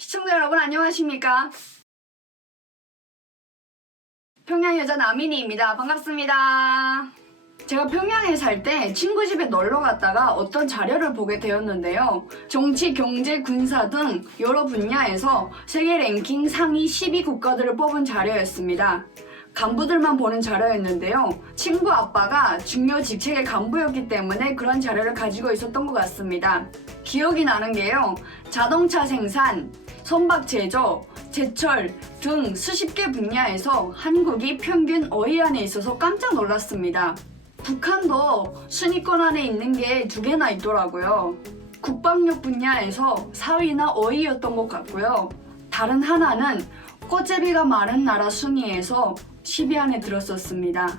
시청자 여러분 안녕하십니까? 평양 여자 나민이입니다. 반갑습니다. 제가 평양에 살 때 친구 집에 놀러 갔다가 어떤 자료를 보게 되었는데요. 정치, 경제, 군사 등 여러 분야에서 세계 랭킹 상위 10위 국가들을 뽑은 자료였습니다. 간부들만 보는 자료였는데요. 친구 아빠가 중요 직책의 간부였기 때문에 그런 자료를 가지고 있었던 것 같습니다. 기억이 나는 게요. 자동차 생산, 선박 제조, 제철 등 수십 개 분야에서 한국이 평균 5위 안에 있어서 깜짝 놀랐습니다. 북한도 순위권 안에 있는 게 2개나 있더라고요. 국방력 분야에서 4위나 5위였던 것 같고요. 다른 하나는 꽃제비가 마른 나라 순위에서 10위 안에 들었었습니다.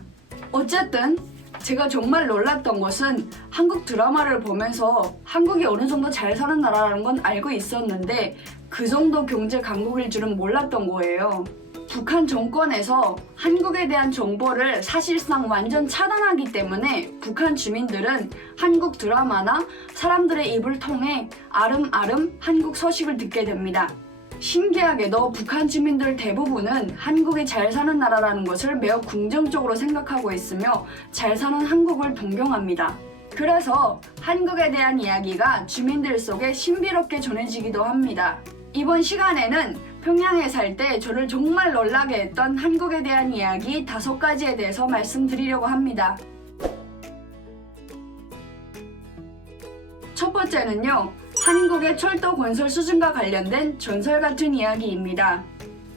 어쨌든 제가 정말 놀랐던 것은 한국 드라마를 보면서 한국이 어느 정도 잘 사는 나라라는 건 알고 있었는데 그 정도 경제 강국일 줄은 몰랐던 거예요. 북한 정권에서 한국에 대한 정보를 사실상 완전 차단하기 때문에 북한 주민들은 한국 드라마나 사람들의 입을 통해 아름아름 한국 소식을 듣게 됩니다. 신기하게도 북한 주민들 대부분은 한국이 잘 사는 나라라는 것을 매우 긍정적으로 생각하고 있으며 잘 사는 한국을 동경합니다. 그래서 한국에 대한 이야기가 주민들 속에 신비롭게 전해지기도 합니다. 이번 시간에는 평양에 살 때 저를 정말 놀라게 했던 한국에 대한 이야기 5가지에 대해서 말씀드리려고 합니다. 첫 번째는요. 한국의 철도 건설 수준과 관련된 전설 같은 이야기입니다.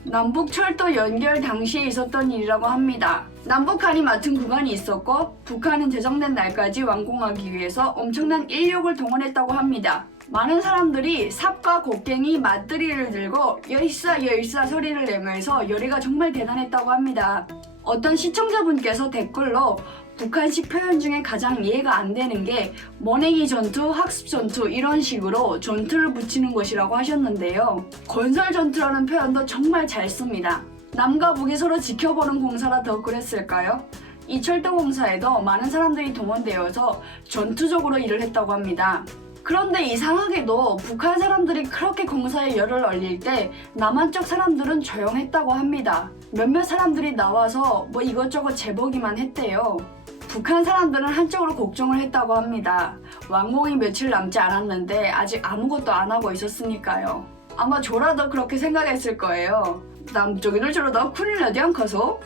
남북 철도 연결 당시에 있었던 일이라고 합니다. 남북한이 맡은 구간이 있었고 북한은 제정된 날까지 완공하기 위해서 엄청난 인력을 동원했다고 합니다. 많은 사람들이 삽과 곡괭이, 맞들이를 들고 열싸 소리를 내면서 열의가 정말 대단했다고 합니다. 어떤 시청자분께서 댓글로 북한식 표현 중에 가장 이해가 안 되는 게 모내기 전투, 학습 전투 이런 식으로 전투를 붙이는 것이라고 하셨는데요. 건설 전투라는 표현도 정말 잘 씁니다. 남과 북이 서로 지켜보는 공사라 더 그랬을까요? 이 철도 공사에도 많은 사람들이 동원되어서 전투적으로 일을 했다고 합니다. 그런데 이상하게도 북한 사람들이 그렇게 공사에 열을 올릴 때 남한 쪽 사람들은 조용했다고 합니다. 몇몇 사람들이 나와서 뭐 이것저것 재보기만 했대요. 북한 사람들은 한쪽으로 걱정을 했다고 합니다. 완공이 며칠 남지 않았는데 아직 아무것도 안 하고 있었으니까요. 아마 저라도 그렇게 생각했을 거예요. 남쪽인을 저러다 큰일 나지 않겠어?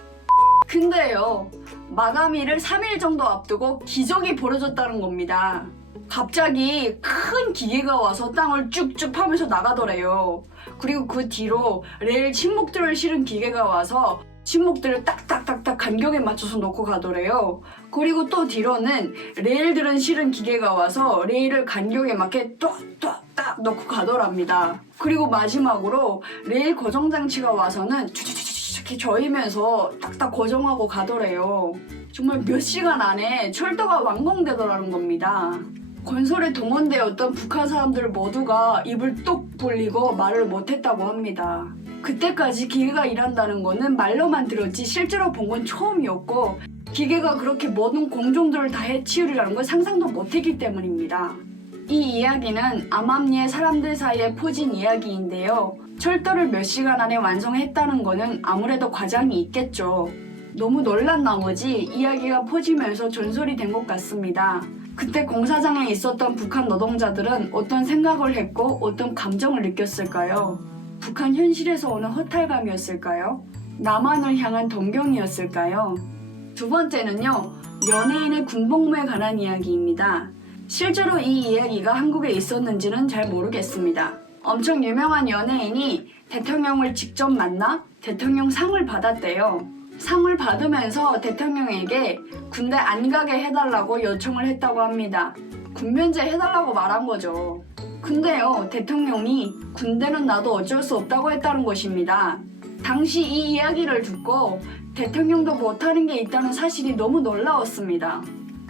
근데요. 마감일을 3일 정도 앞두고 기적이 벌어졌다는 겁니다. 갑자기 큰 기계가 와서 땅을 쭉쭉 파면서 나가더래요. 그리고 그 뒤로 레일 침묵들을 실은 기계가 와서 침묵들을 딱딱딱딱 간격에 맞춰서 놓고 가더래요. 그리고 또 뒤로는 레일들은 실은 기계가 와서 레일을 간격에 맞게 딱 놓고 가더랍니다. 그리고 마지막으로 레일 고정장치가 와서는 이렇게 조이면서 딱딱 고정하고 가더래요. 정말 몇 시간 안에 철도가 완공되더라는 겁니다. 건설에 동원되었던 북한 사람들 모두가 입을 뚝 벌리고 말을 못했다고 합니다. 그때까지 기계가 일한다는 거는 말로만 들었지 실제로 본 건 처음이었고 기계가 그렇게 모든 공정들을 다 해치우리라는 걸 상상도 못했기 때문입니다. 이 이야기는 암암리의 사람들 사이에 퍼진 이야기인데요. 철도를 몇 시간 안에 완성했다는 거는 아무래도 과장이 있겠죠. 너무 놀란 나머지 이야기가 퍼지면서 전설이 된 것 같습니다. 그때 공사장에 있었던 북한 노동자들은 어떤 생각을 했고 어떤 감정을 느꼈을까요? 북한 현실에서 오는 허탈감이었을까요? 남한을 향한 동경이었을까요? 두 번째는요. 연예인의 군복무에 관한 이야기입니다. 실제로 이 이야기가 한국에 있었는지는 잘 모르겠습니다. 엄청 유명한 연예인이 대통령을 직접 만나 대통령 상을 받았대요. 상을 받으면서 대통령에게 군대 안 가게 해달라고 요청을 했다고 합니다. 군면제 해달라고 말한 거죠. 근데요, 대통령이 군대는 나도 어쩔 수 없다고 했다는 것입니다. 당시 이 이야기를 듣고 대통령도 못하는 게 있다는 사실이 너무 놀라웠습니다.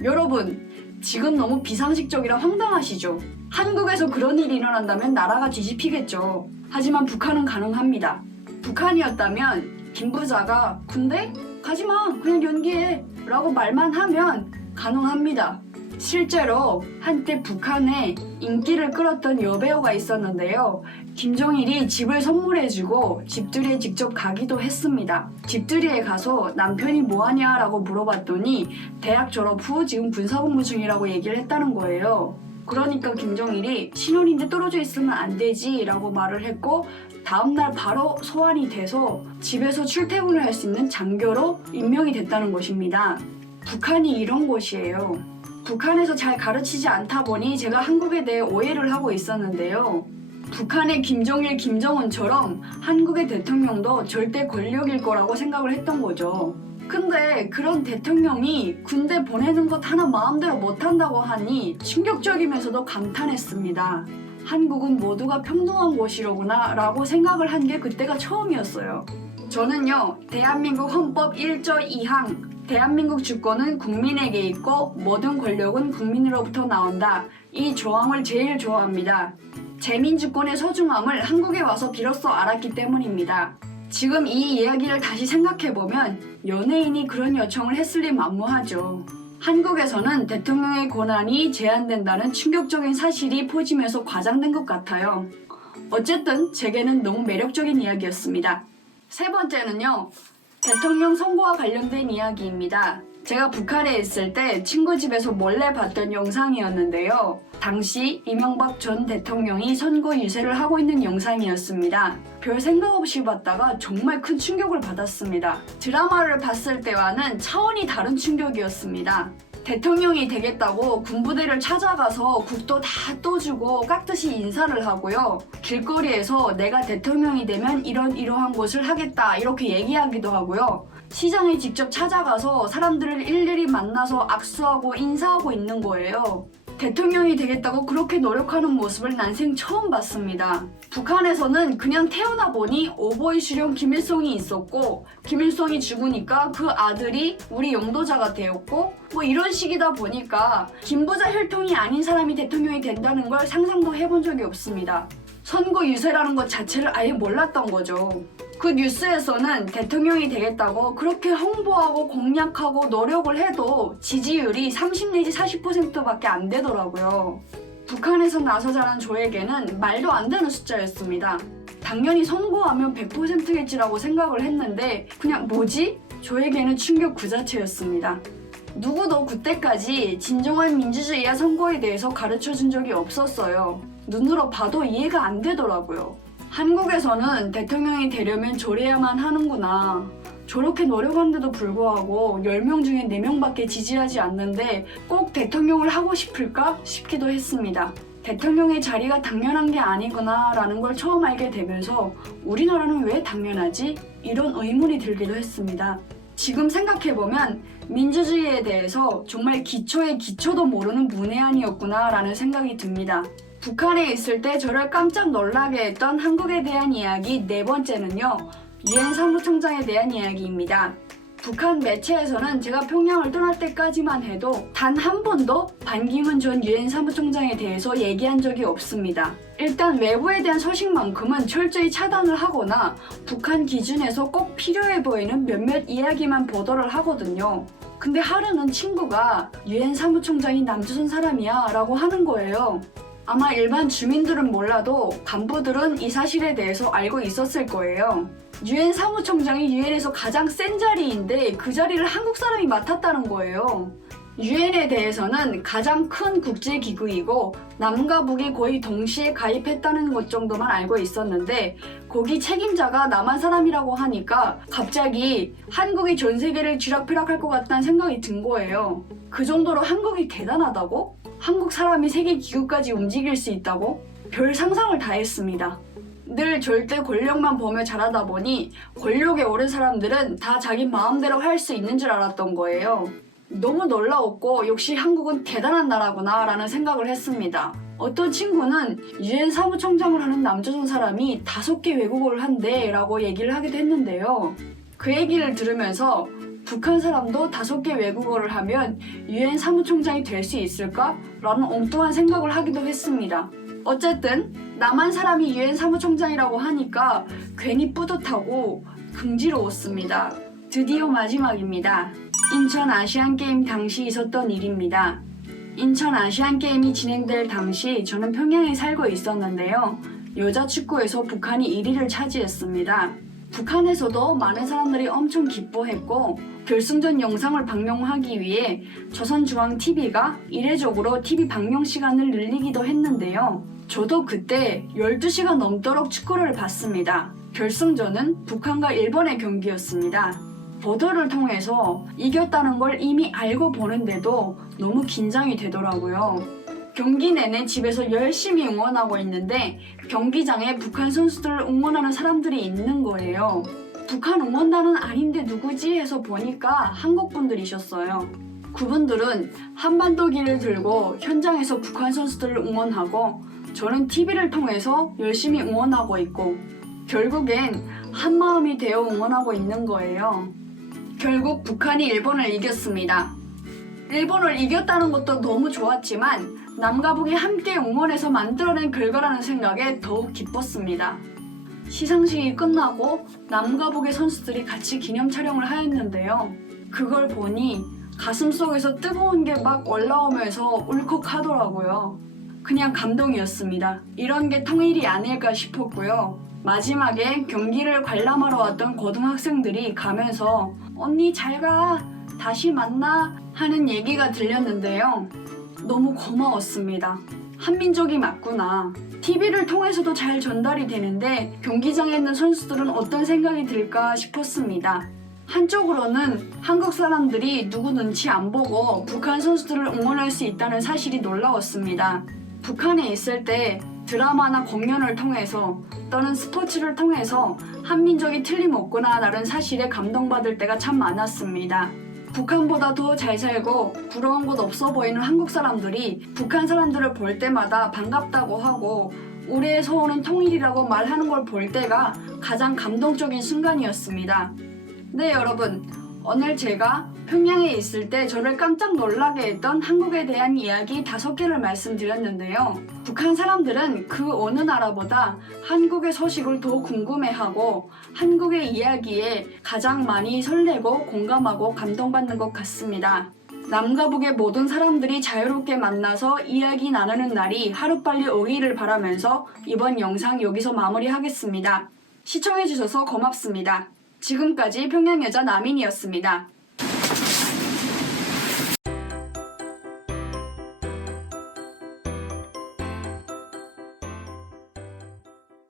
여러분, 지금 너무 비상식적이라 황당하시죠? 한국에서 그런 일이 일어난다면 나라가 뒤집히겠죠. 하지만 북한은 가능합니다. 북한이었다면 김 부자가 군대? 가지마, 그냥 연기해 라고 말만 하면 가능합니다. 실제로 한때 북한에 인기를 끌었던 여배우가 있었는데요. 김정일이 집을 선물해주고 집들이에 직접 가기도 했습니다. 집들이에 가서 남편이 뭐하냐 라고 물어봤더니 대학 졸업 후 지금 군사복무 중이라고 얘기를 했다는 거예요. 그러니까 김정일이 신혼인데 떨어져 있으면 안 되지 라고 말을 했고, 다음날 바로 소환이 돼서 집에서 출퇴근을 할 수 있는 장교로 임명이 됐다는 것입니다. 북한이 이런 곳이에요. 북한에서 잘 가르치지 않다 보니 제가 한국에 대해 오해를 하고 있었는데요. 북한의 김정일, 김정은처럼 한국의 대통령도 절대 권력일 거라고 생각을 했던 거죠. 근데 그런 대통령이 군대 보내는 것 하나 마음대로 못한다고 하니 충격적이면서도 감탄했습니다. 한국은 모두가 평등한 곳이로구나 라고 생각을 한 게 그때가 처음이었어요. 저는요, 대한민국 헌법 1조 2항 대한민국 주권은 국민에게 있고 모든 권력은 국민으로부터 나온다. 이 조항을 제일 좋아합니다. 제민주권의 소중함을 한국에 와서 비로소 알았기 때문입니다. 지금 이 이야기를 다시 생각해보면 연예인이 그런 요청을 했을 리 만무하죠. 한국에서는 대통령의 권한이 제한된다는 충격적인 사실이 퍼지면서 과장된 것 같아요. 어쨌든 제게는 너무 매력적인 이야기였습니다. 세 번째는요, 대통령 선거와 관련된 이야기입니다. 제가 북한에 있을 때 친구 집에서 몰래 봤던 영상이었는데요. 당시 이명박 전 대통령이 선거 유세를 하고 있는 영상이었습니다. 별 생각 없이 봤다가 정말 큰 충격을 받았습니다. 드라마를 봤을 때와는 차원이 다른 충격이었습니다. 대통령이 되겠다고 군부대를 찾아가서 국도 다 떠주고 깍듯이 인사를 하고요. 길거리에서 내가 대통령이 되면 이러한 것을 하겠다 이렇게 얘기하기도 하고요. 시장에 직접 찾아가서 사람들을 일일이 만나서 악수하고 인사하고 있는 거예요. 대통령이 되겠다고 그렇게 노력하는 모습을 난생 처음 봤습니다. 북한에서는 그냥 태어나 보니 오보이 수령 김일성이 있었고, 김일성이 죽으니까 그 아들이 우리 영도자가 되었고, 뭐 이런 식이다 보니까 김부자 혈통이 아닌 사람이 대통령이 된다는 걸 상상도 해본 적이 없습니다. 선거 유세라는 것 자체를 아예 몰랐던 거죠. 그 뉴스에서는 대통령이 되겠다고 그렇게 홍보하고 공약하고 노력을 해도 지지율이 30 내지 40%밖에 안 되더라고요. 북한에서 나서 자란 저에게는 말도 안 되는 숫자였습니다. 당연히 선거하면 100%겠지라고 생각을 했는데 그냥 뭐지? 저에게는 충격 그 자체였습니다. 누구도 그때까지 진정한 민주주의와 선거에 대해서 가르쳐준 적이 없었어요. 눈으로 봐도 이해가 안 되더라고요. 한국에서는 대통령이 되려면 저래야만 하는구나. 저렇게 노력하는데도 불구하고 10명 중에 4명밖에 지지하지 않는데 꼭 대통령을 하고 싶을까 싶기도 했습니다. 대통령의 자리가 당연한 게 아니구나 라는 걸 처음 알게 되면서 우리나라는 왜 당연하지? 이런 의문이 들기도 했습니다. 지금 생각해보면 민주주의에 대해서 정말 기초의 기초도 모르는 문외한이었구나 라는 생각이 듭니다. 북한에 있을 때 저를 깜짝 놀라게 했던 한국에 대한 이야기 네 번째는요, 유엔 사무총장에 대한 이야기입니다. 북한 매체에서는 제가 평양을 떠날 때까지만 해도 단 한 번도 반기문 전 유엔 사무총장에 대해서 얘기한 적이 없습니다. 일단 외부에 대한 소식만큼은 철저히 차단을 하거나 북한 기준에서 꼭 필요해 보이는 몇몇 이야기만 보도를 하거든요. 근데 하루는 친구가 유엔 사무총장이 남조선 사람이야 라고 하는 거예요. 아마 일반 주민들은 몰라도 간부들은 이 사실에 대해서 알고 있었을 거예요. 유엔 사무총장이 유엔에서 가장 센 자리인데 그 자리를 한국 사람이 맡았다는 거예요. 유엔에 대해서는 가장 큰 국제기구이고 남과 북이 거의 동시에 가입했다는 것 정도만 알고 있었는데 거기 책임자가 남한 사람이라고 하니까 갑자기 한국이 전 세계를 쥐락펴락할 것 같다는 생각이 든 거예요. 그 정도로 한국이 대단하다고? 한국 사람이 세계 기구까지 움직일 수 있다고? 별 상상을 다 했습니다. 늘 절대 권력만 보며 자라다 보니 권력에 오른 사람들은 다 자기 마음대로 할 수 있는 줄 알았던 거예요. 너무 놀라웠고 역시 한국은 대단한 나라구나 라는 생각을 했습니다. 어떤 친구는 유엔 사무총장을 하는 남조선 사람이 5개 외국어를 한대 라고 얘기를 하기도 했는데요. 그 얘기를 들으면서 북한 사람도 5개 외국어를 하면 유엔 사무총장이 될 수 있을까? 라는 엉뚱한 생각을 하기도 했습니다. 어쨌든 남한 사람이 유엔 사무총장이라고 하니까 괜히 뿌듯하고 긍지러웠습니다. 드디어 마지막입니다. 인천 아시안게임 당시 있었던 일입니다. 인천 아시안게임이 진행될 당시 저는 평양에 살고 있었는데요. 여자 축구에서 북한이 1위를 차지했습니다. 북한에서도 많은 사람들이 엄청 기뻐했고 결승전 영상을 방영하기 위해 조선중앙TV가 이례적으로 TV 방영 시간을 늘리기도 했는데요. 저도 그때 12시간 넘도록 축구를 봤습니다. 결승전은 북한과 일본의 경기였습니다. 보도를 통해서 이겼다는 걸 이미 알고 보는데도 너무 긴장이 되더라고요. 경기 내내 집에서 열심히 응원하고 있는데 경기장에 북한 선수들을 응원하는 사람들이 있는 거예요. 북한 응원단은 아닌데 누구지 해서 보니까 한국 분들이셨어요. 그분들은 한반도기를 들고 현장에서 북한 선수들을 응원하고 저는 TV를 통해서 열심히 응원하고 있고 결국엔 한마음이 되어 응원하고 있는 거예요. 결국 북한이 일본을 이겼습니다. 일본을 이겼다는 것도 너무 좋았지만 남과 북이 함께 응원해서 만들어낸 결과라는 생각에 더욱 기뻤습니다. 시상식이 끝나고 남과 북의 선수들이 같이 기념 촬영을 하였는데요. 그걸 보니 가슴속에서 뜨거운 게 막 올라오면서 울컥하더라고요. 그냥 감동이었습니다. 이런 게 통일이 아닐까 싶었고요. 마지막에 경기를 관람하러 왔던 고등학생들이 가면서 언니 잘 가, 다시 만나 하는 얘기가 들렸는데요. 너무 고마웠습니다. 한민족이 맞구나. TV를 통해서도 잘 전달이 되는데 경기장에 있는 선수들은 어떤 생각이 들까 싶었습니다. 한쪽으로는 한국 사람들이 누구 눈치 안 보고 북한 선수들을 응원할 수 있다는 사실이 놀라웠습니다. 북한에 있을 때 드라마나 공연을 통해서 또는 스포츠를 통해서 한민족이 틀림없구나 라는 사실에 감동받을 때가 참 많았습니다. 북한보다 더 잘 살고 부러운 곳 없어 보이는 한국 사람들이 북한 사람들을 볼 때마다 반갑다고 하고 우리의 소원은 통일이라고 말하는 걸 볼 때가 가장 감동적인 순간이었습니다. 네, 여러분. 오늘 제가 평양에 있을 때 저를 깜짝 놀라게 했던 한국에 대한 이야기 5개를 말씀드렸는데요. 북한 사람들은 그 어느 나라보다 한국의 소식을 더 궁금해하고 한국의 이야기에 가장 많이 설레고 공감하고 감동받는 것 같습니다. 남과 북의 모든 사람들이 자유롭게 만나서 이야기 나누는 날이 하루빨리 오기를 바라면서 이번 영상 여기서 마무리하겠습니다. 시청해주셔서 고맙습니다. 지금까지 평양여자 남인이었습니다.